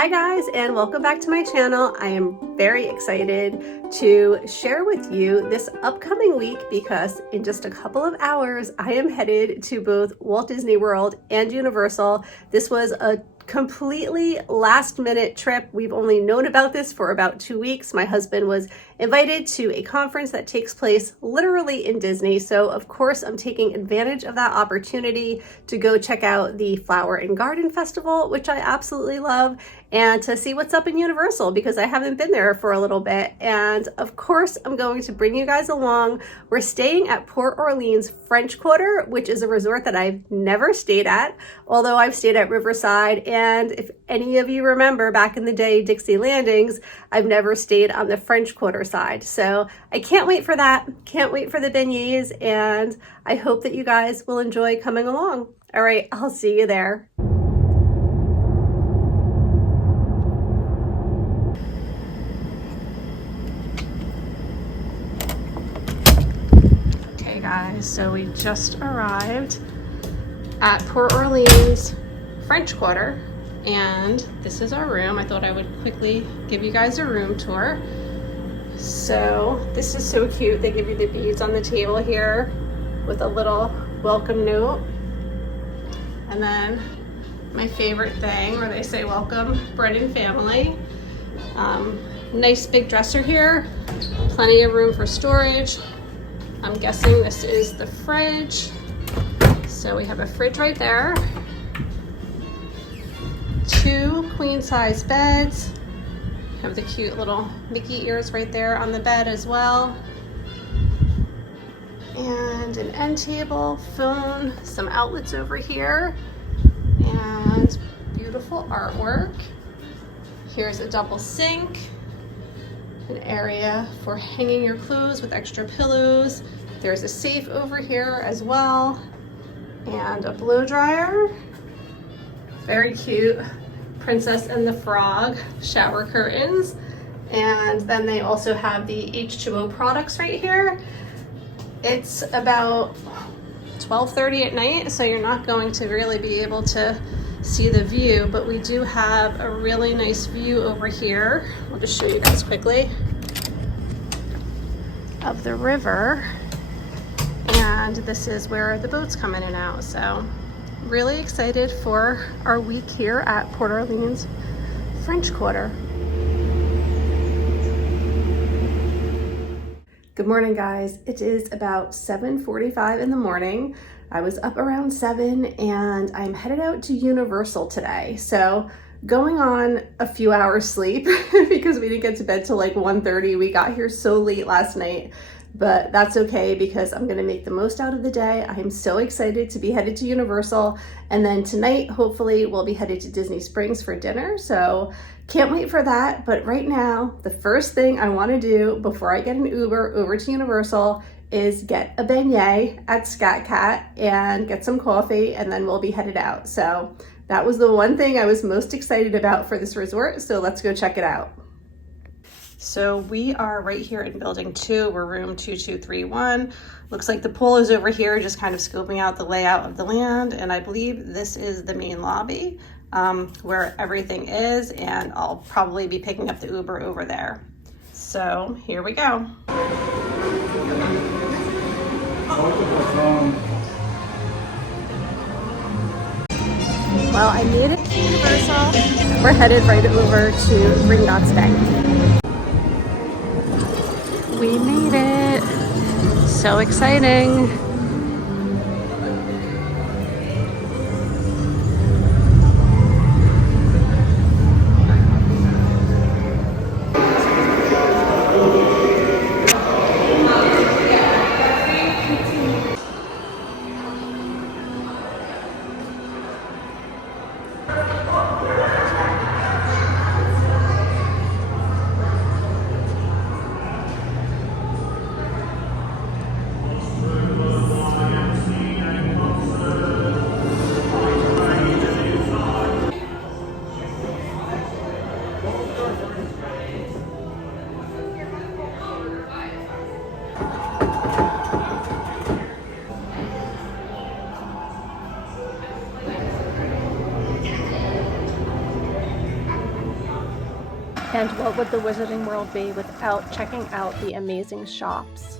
Hi guys, and welcome back to my channel. I am very excited to share with you this upcoming week because in just a couple of hours I am headed to both Walt Disney World and Universal. This was a completely last minute trip. We've only known about this for about 2 weeks. My husband was invited to a conference that takes place literally in Disney. So of course I'm taking advantage of that opportunity to go check out the Flower and Garden Festival, which I absolutely love, and to see what's up in Universal because I haven't been there for a little bit. And of course I'm going to bring you guys along. We're staying at Port Orleans French Quarter, which is a resort that I've never stayed at, although I've stayed at Riverside. And if any of you remember back in the day, Dixie Landings, I've never stayed on the French Quarter side. So I can't wait for that. Can't wait for the beignets. And I hope that you guys will enjoy coming along. All right, I'll see you there. Okay guys, so we just arrived at Port Orleans French Quarter, and this is our room. I thought I would quickly give you guys a room tour. So this is so cute. They give you the beads on the table here with a little welcome note. And then my favorite thing where they say welcome Brennan family. Nice big dresser here, plenty of room for storage. I'm guessing this is the fridge. So we have a fridge right there. 2 queen size beds. Have the cute little Mickey ears right there on the bed as well. And an end table, phone, some outlets over here, and beautiful artwork. Here's a double sink, an area for hanging your clothes with extra pillows. There's a safe over here as well, and a blow dryer. Very cute. Princess and the Frog shower curtains. And then they also have the H2O products right here. It's about 12:30 at night, so you're not going to really be able to see the view, but we do have a really nice view over here. I'll just show you guys quickly of the river. And this is where the boats come in and out. So really excited for our week here at Port Orleans French Quarter. Good morning guys. It is about 7:45 in the morning. I was up around 7 and I'm headed out to Universal today. So going on a few hours sleep because we didn't get to bed till like 1:30. We got here so late last night, but that's okay because I'm gonna make the most out of the day. I am so excited to be headed to Universal. And then tonight, hopefully we'll be headed to Disney Springs for dinner. So can't wait for that. But right now, the first thing I wanna do before I get an Uber over to Universal is get a beignet at Scat Cat and get some coffee, and then we'll be headed out. So that was the one thing I was most excited about for this resort. So let's go check it out. So we are right here in building 2. We're room 2231. Looks like the pool is over here, just kind of scoping out the layout of the land. And I believe this is the main lobby where everything is. And I'll probably be picking up the Uber over there. So here we go. Well, I made it to Universal. We're headed right over to Gringotts Bank. We made it. So exciting. And what would the Wizarding World be without checking out the amazing shops?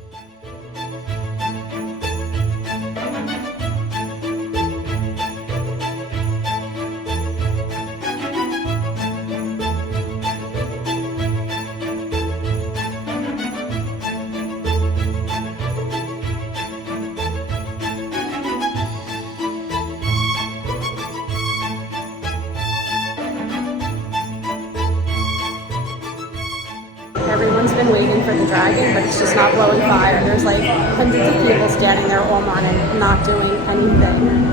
Everyone's been waiting for the dragon, but it's just not blowing fire. There's like hundreds of people standing there all morning, not doing anything.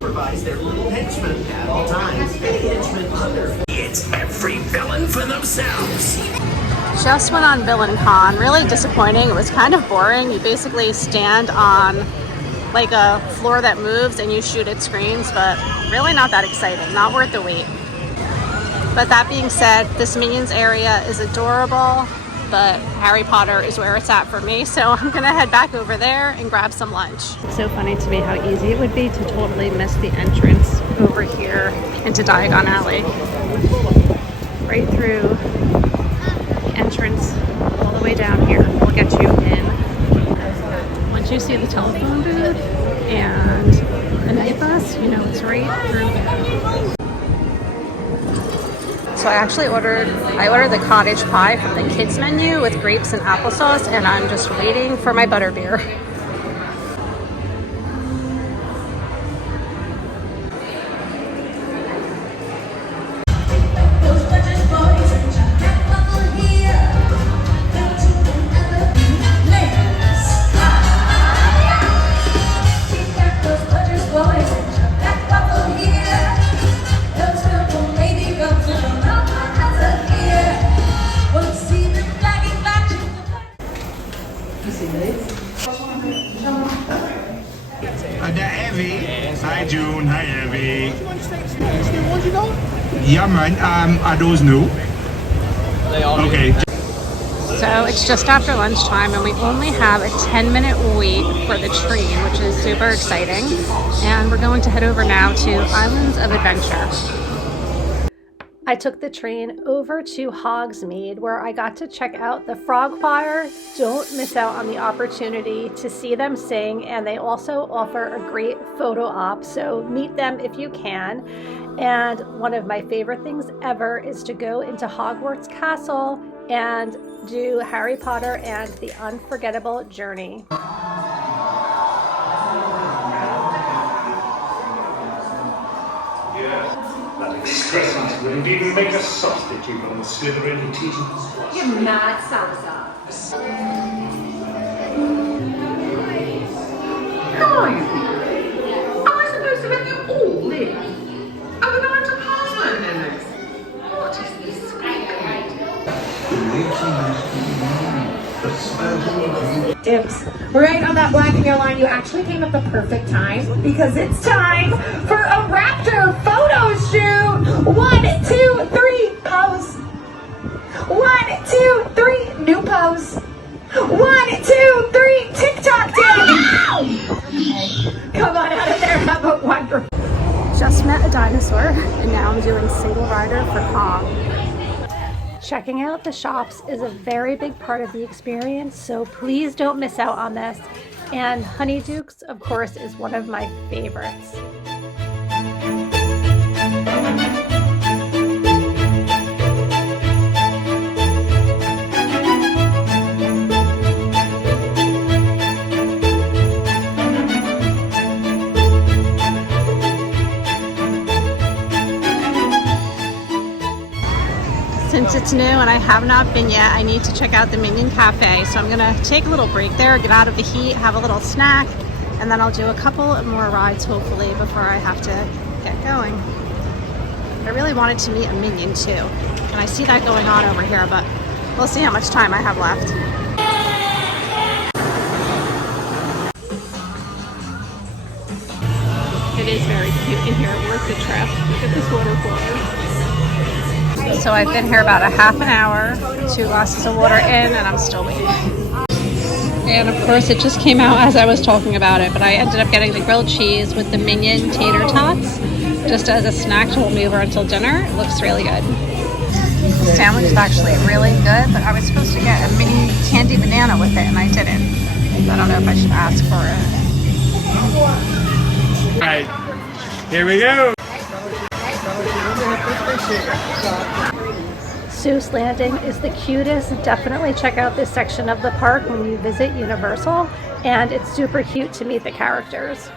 Provides their little henchmen at all times. Any henchman under. It's every villain for themselves. Just went on VillainCon. Really disappointing. It was kind of boring. You basically stand on like a floor that moves and you shoot at screens, but really not that exciting. Not worth the wait. But that being said, this Minions area is adorable, but Harry Potter is where it's at for me, so I'm gonna head back over there and grab some lunch. It's so funny to me how easy it would be to totally miss the entrance over here into Diagon Alley. Right through the entrance all the way down here will get you in. Once you see the telephone booth and the night bus, you know it's right through there. So I actually ordered the cottage pie from the kids menu with grapes and applesauce, and I'm just waiting for my butterbeer. Hi June, hi Evie. Yeah man, are those new? They are. Okay. So it's just after lunchtime and we only have a 10-minute wait for the train, which is super exciting. And we're going to head over now to Islands of Adventure. I took the train over to Hogsmeade where I got to check out the Frog Choir. Don't miss out on the opportunity to see them sing, and they also offer a great photo op, so meet them if you can. And one of my favorite things ever is to go into Hogwarts Castle and do Harry Potter and the Unforgettable Journey. Crescent wouldn't even make a substitute on the Slytherin teaching. You're mad, Salazar. How are you people? Am I supposed to let you all live? Are we going to password limits? What is this Dips. Right on that black in your line, you actually came at the perfect time because it's time for a Raptor photo shoot. 1, 2, 3, pose. 1, 2, 3, new pose. 1, 2, 3, TikTok dance. Come on out of there, have a wonderful. Just met a dinosaur and now I'm doing single rider for Kong. Checking out the shops is a very big part of the experience, so please don't miss out on this. And Honeydukes, of course, is one of my favorites. Since it's new and I have not been yet, I need to check out the Minion Cafe. So I'm gonna take a little break there, get out of the heat, have a little snack, and then I'll do a couple more rides hopefully before I have to get going. I really wanted to meet a Minion too, and I see that going on over here, but we'll see how much time I have left. It is very cute in here, worth the trip. Look at this waterfall. So I've been here about a half an hour, 2 glasses of water in, and I'm still waiting. And of course it just came out as I was talking about it, but I ended up getting the grilled cheese with the minion tater tots just as a snack to hold me over until dinner. It looks really good. The sandwich is actually really good, but I was supposed to get a mini candy banana with it and I didn't. I don't know if I should ask for it. All right, here we go. Seuss Landing is the cutest. Definitely check out this section of the park when you visit Universal, and it's super cute to meet the characters.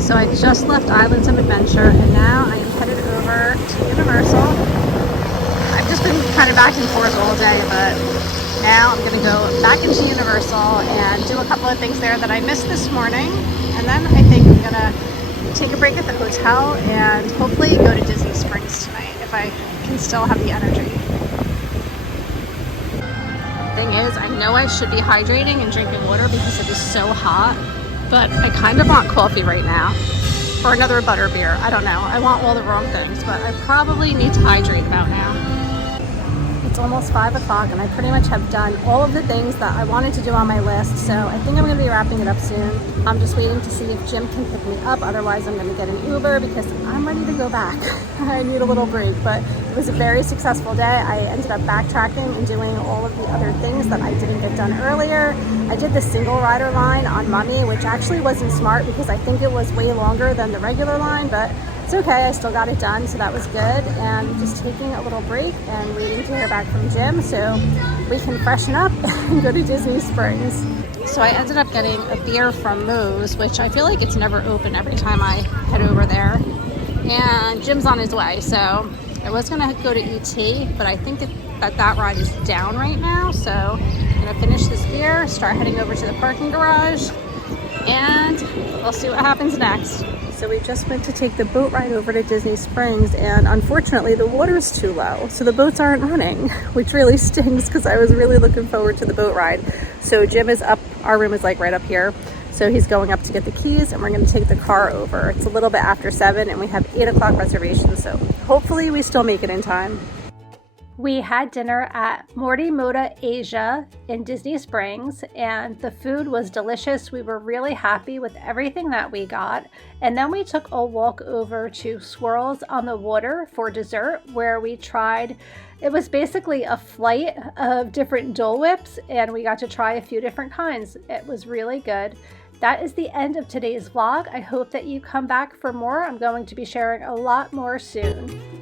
So I just left Islands of Adventure and now I am headed over to Universal. I've just been kind of back and forth all day, but now I'm going to go back into Universal and do a couple of things there that I missed this morning, and then I think I'm going to take a break at the hotel and hopefully go to Disney Springs tonight if I can still have the energy. Thing is, I know I should be hydrating and drinking water because it is so hot, but I kind of want coffee right now or another butterbeer. I don't know. I want all the wrong things, but I probably need to hydrate about now. It's almost 5 o'clock and I pretty much have done all of the things that I wanted to do on my list, so I think I'm going to be wrapping it up soon. I'm just waiting to see if Jim can pick me up, otherwise I'm going to get an Uber because I'm ready to go back. I need a little break, but it was a very successful day. I ended up backtracking and doing all of the other things that I didn't get done earlier. I did the single rider line on Mummy, which actually wasn't smart because I think it was way longer than the regular line, but it's okay, I still got it done, so that was good. And just taking a little break and waiting to hear back from Jim so we can freshen up and go to Disney Springs. So I ended up getting a beer from Moe's, which I feel like it's never open every time I head over there. And Jim's on his way, so I was gonna go to ET, but I think that ride is down right now. So I'm gonna finish this beer, start heading over to the parking garage, and we'll see what happens next. So we just went to take the boat ride over to Disney Springs, and unfortunately the water is too low, so the boats aren't running, which really stings because I was really looking forward to the boat ride. So Jim is up, our room is like right up here, so he's going up to get the keys and we're going to take the car over. It's a little bit after 7 and we have 8 o'clock reservations, so hopefully we still make it in time. We had dinner at Morimoto Asia in Disney Springs, and the food was delicious. We were really happy with everything that we got. And then we took a walk over to Swirls on the Water for dessert, where we tried, it was basically a flight of different Dole Whips, and we got to try a few different kinds. It was really good. That is the end of today's vlog. I hope that you come back for more. I'm going to be sharing a lot more soon.